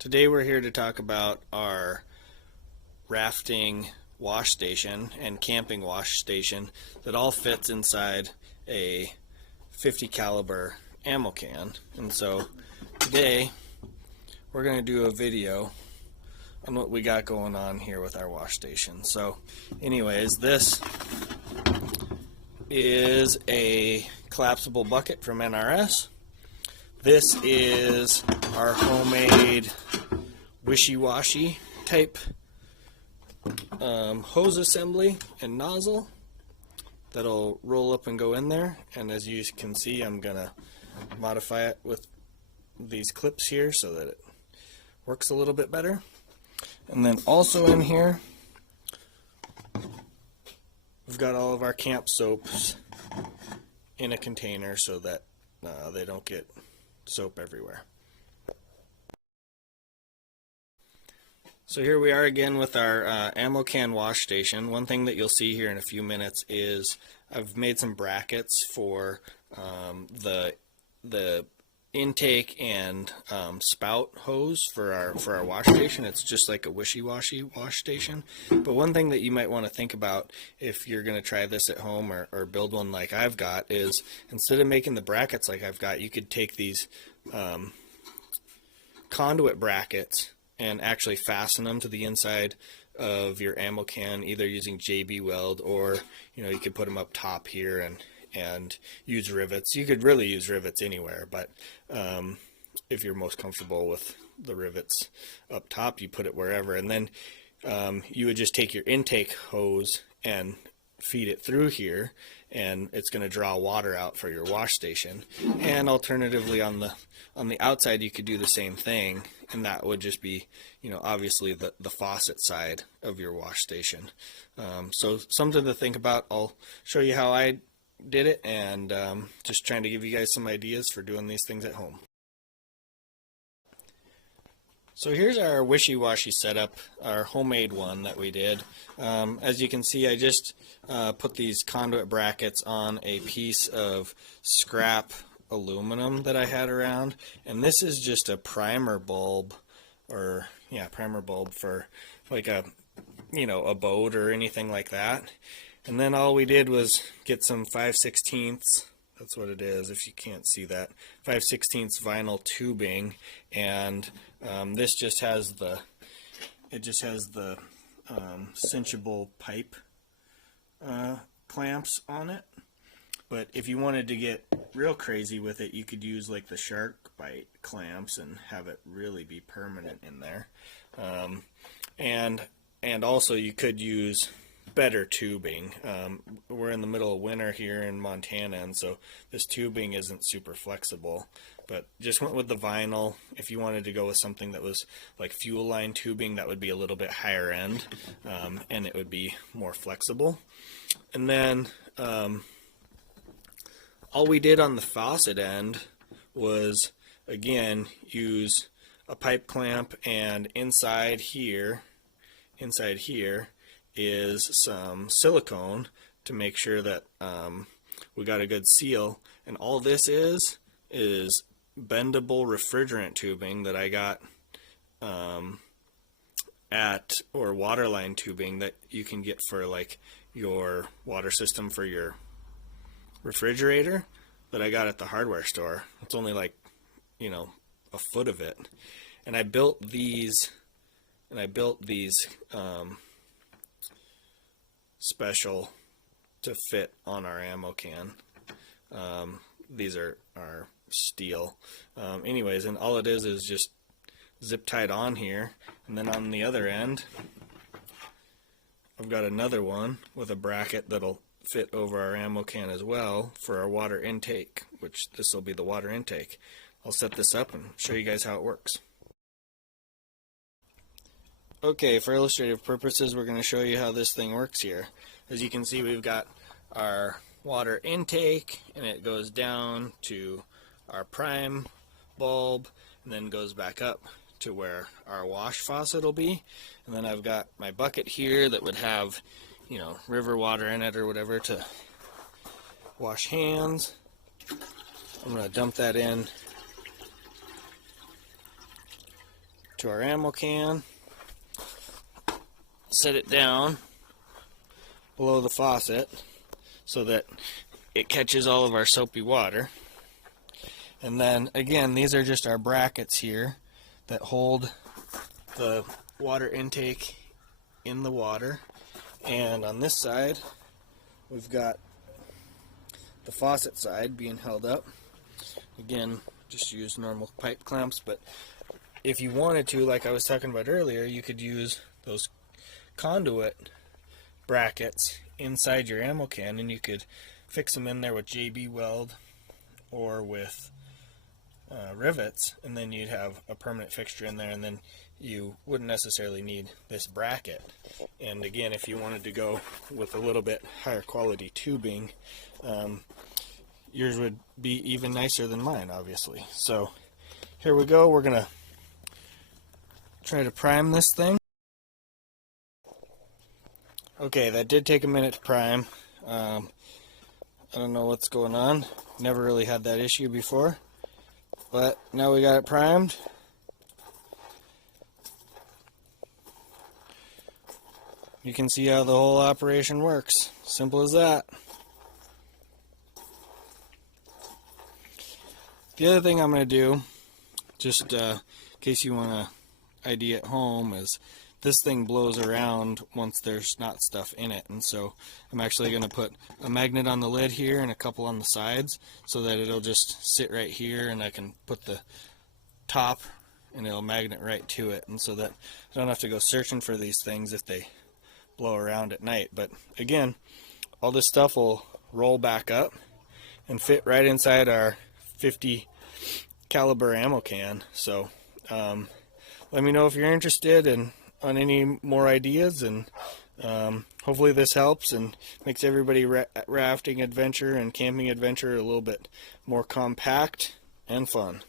Today we're here to talk about our rafting wash station and camping wash station that all fits inside a 50 caliber ammo can. And so today we're going to do a video on what we got going on here with our wash station. So anyways, this is a collapsible bucket from NRS. This is our homemade wishy washy type hose assembly and nozzle that'll roll up and go in there, and as you can see, I'm gonna modify it with these clips here so that it works a little bit better. And then also in here we've got all of our camp soaps in a container so that they don't get soap everywhere. So here we are again with our ammo can wash station. One thing that you'll see here in a few minutes is I've made some brackets for the intake and spout hose for our wash station. It's just like a wishy-washy wash station. But one thing that you might want to think about if you're going to try this at home or build one like I've got is, instead of making the brackets like I've got, you could take these conduit brackets and actually fasten them to the inside of your ammo can, either using JB weld, or you could put them up top here and use rivets. You could really use rivets anywhere, but if you're most comfortable with the rivets up top, you put it wherever, and then you would just take your intake hose and feed it through here, and it's going to draw water out for your wash station. And alternatively, on the outside, you could do the same thing, and that would just be, obviously the faucet side of your wash station. So something to think about. I'll show you how I did it, and just trying to give you guys some ideas for doing these things at home. So here's our wishy-washy setup, our homemade one that we did. As you can see, I just put these conduit brackets on a piece of scrap aluminum that I had around, and this is just a primer bulb, primer bulb for like a boat or anything like that. And then all we did was get some 5/16, that's what it is if you can't see that, 5/16 vinyl tubing, and this just has the cinchable pipe clamps on it. But if you wanted to get real crazy with it, you could use like the shark bite clamps and have it really be permanent in there. And also you could use better tubing. We're in the middle of winter here in Montana, and so this tubing isn't super flexible, but just went with the vinyl. If you wanted to go with something that was like fuel line tubing, that would be a little bit higher end, and it would be more flexible. And then all we did on the faucet end was, again, use a pipe clamp, and inside here is some silicone to make sure that we got a good seal. And all this is bendable refrigerant tubing that I got or waterline tubing that you can get for like your water system for your refrigerator, that I got at the hardware store. It's only like a foot of it, and I built these special to fit on our ammo can. These are steel. Anyways, and all it is just zip tied on here, and then on the other end I've got another one with a bracket that'll fit over our ammo can as well for our water intake, which this will be the water intake. I'll set this up and show you guys how it works. Okay, for illustrative purposes, we're going to show you how this thing works here. As you can see, we've got our water intake, and it goes down to our prime bulb, and then goes back up to where our wash faucet will be. And then I've got my bucket here that would have, river water in it or whatever to wash hands. I'm going to dump that in to our ammo can, set it down below the faucet so that it catches all of our soapy water. And then again, these are just our brackets here that hold the water intake in the water. And on this side, we've got the faucet side being held up. Again, just use normal pipe clamps, but if you wanted to, like I was talking about earlier, you could use those conduit brackets inside your ammo can, and you could fix them in there with JB weld or with rivets, and then you'd have a permanent fixture in there, and then you wouldn't necessarily need this bracket. And again, if you wanted to go with a little bit higher quality tubing, yours would be even nicer than mine, obviously. So here we go. We're gonna try to prime this thing. Okay, that did take a minute to prime. I don't know what's going on. Never really had that issue before, but now we got it primed. You can see how the whole operation works. Simple as that. The other thing I'm going to do, just in case you want an idea at home, is this thing blows around once there's not stuff in it. And so I'm actually going to put a magnet on the lid here and a couple on the sides so that it'll just sit right here, and I can put the top and it'll magnet right to it, and so that I don't have to go searching for these things if they blow around at night. But again, all this stuff will roll back up and fit right inside our 50 caliber ammo can. So let me know if you're interested in on any more ideas, and hopefully this helps and makes everybody rafting adventure and camping adventure a little bit more compact and fun.